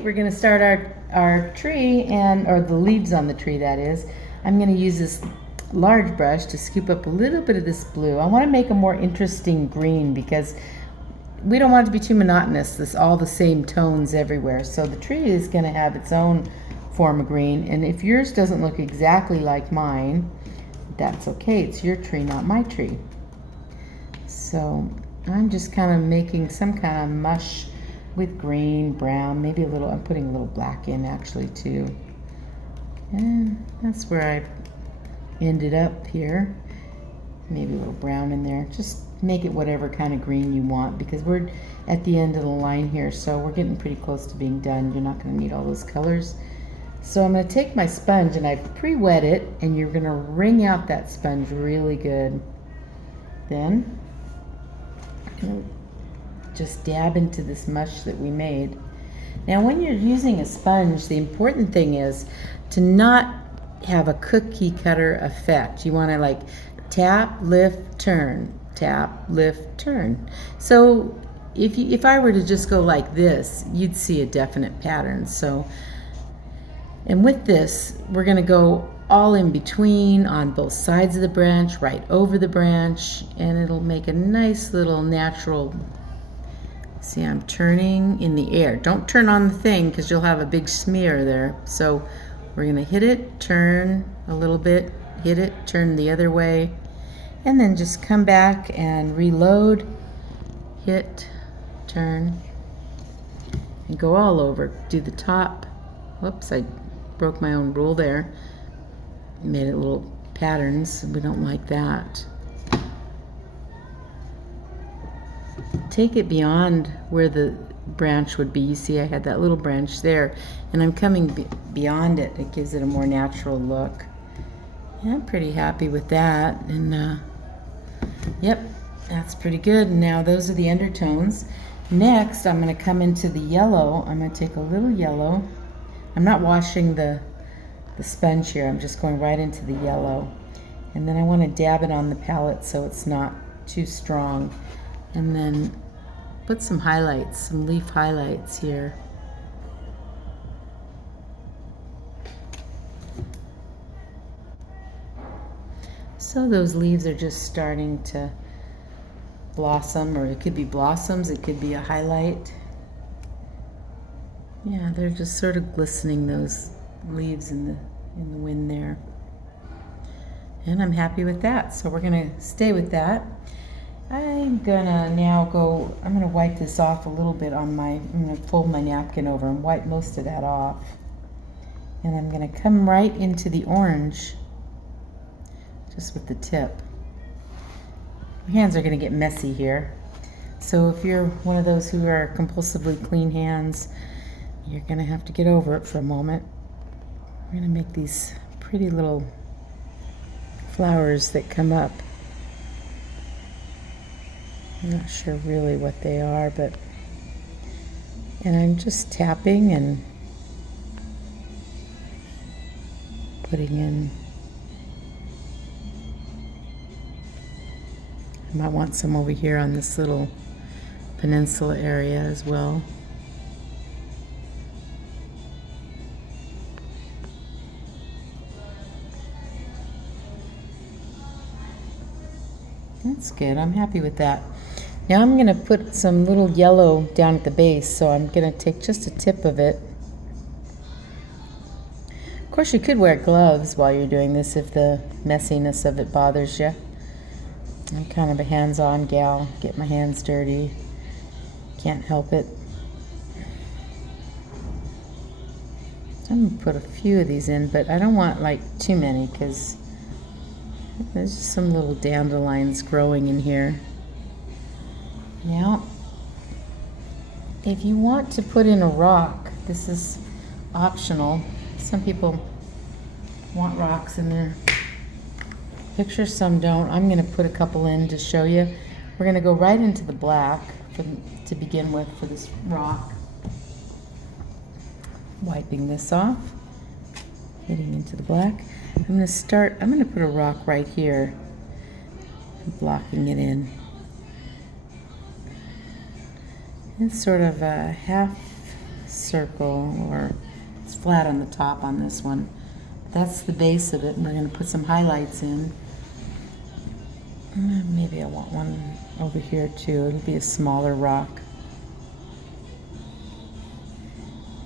right, we're going to start our tree, or the leaves on the tree, that is. I'm going to use this large brush to scoop up a little bit of this blue. I want to make a more interesting green because we don't want it to be too monotonous, this all the same tones everywhere. So the tree is going to have its own form of green, and if yours doesn't look exactly like mine, that's okay. It's your tree, not my tree. So I'm just kind of making some kind of mush with green, brown, maybe a little, I'm putting a little black in actually too. And that's where I ended up here. Maybe a little brown in there. Just make it whatever kind of green you want because we're at the end of the line here, so we're getting pretty close to being done. You're not going to need all those colors. So I'm going to take my sponge and I've pre-wet it, and you're going to wring out that sponge really good. Then just dab into this mush that we made. Now when you're using a sponge, the important thing is to not have a cookie cutter effect. You want to like tap, lift, turn, tap, lift, turn. So if I were to just go like this, you'd see a definite pattern. So, and with this, we're going to go all in between, on both sides of the branch, right over the branch, and it'll make a nice little natural. See, I'm turning in the air. Don't turn on the thing because you'll have a big smear there. So we're going to hit it, turn a little bit, hit it, turn the other way, and then just come back and reload, hit, turn, and go all over. Do the top. Whoops, I broke my own rule there. Made it little patterns. We don't like that. Take it beyond where the branch would be. You see I had that little branch there, and I'm coming beyond it. It gives it a more natural look. Yeah, I'm pretty happy with that. And yep, that's pretty good. Now those are the undertones. Next I'm going to come into the yellow. I'm going to take a little yellow. I'm not washing the sponge here. I'm just going right into the yellow, and then I want to dab it on the palette so it's not too strong, and then put some highlights, some leaf highlights here. So those leaves are just starting to blossom, or it could be blossoms, it could be a highlight. Yeah, they're just sort of glistening, those leaves in the wind there. And I'm happy with that, so we're gonna stay with that. I'm gonna now go, I'm gonna wipe this off a little bit on my, I'm gonna fold my napkin over and wipe most of that off. And I'm gonna come right into the orange, just with the tip. My hands are gonna get messy here. So if you're one of those who are compulsively clean hands, you're gonna have to get over it for a moment. We're gonna make these pretty little flowers that come up. I'm not sure really what they are, but, and I'm just tapping and putting in. I might want some over here on this little peninsula area as well. That's good. I'm happy with that. Now I'm going to put some little yellow down at the base, so I'm going to take just a tip of it. Of course, you could wear gloves while you're doing this if the messiness of it bothers you. I'm kind of a hands-on gal. Get my hands dirty. Can't help it. I'm going to put a few of these in, but I don't want like too many because there's just some little dandelions growing in here. Now, if you want to put in a rock, this is optional. Some people want rocks in their pictures, some don't. I'm going to put a couple in to show you. We're going to go right into the black to begin with for this rock. Wiping this off, hitting into the black. I'm going to put a rock right here, blocking it in. It's sort of a half circle, or it's flat on the top on this one. That's the base of it, and we're going to put some highlights in. Maybe I want one over here too. It'll be a smaller rock.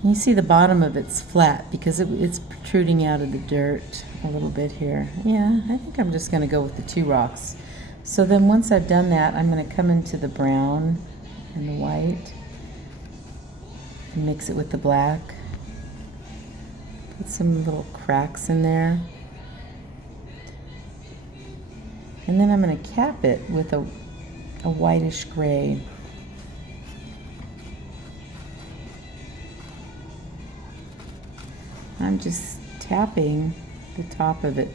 You see the bottom of it's flat because it's protruding out of the dirt a little bit here. Yeah, I think I'm just going to go with the 2 rocks. So then once I've done that, I'm going to come into the brown and the white and mix it with the black. Put some little cracks in there. And then I'm going to cap it with a whitish gray. I'm just tapping the top of it.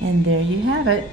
And there you have it.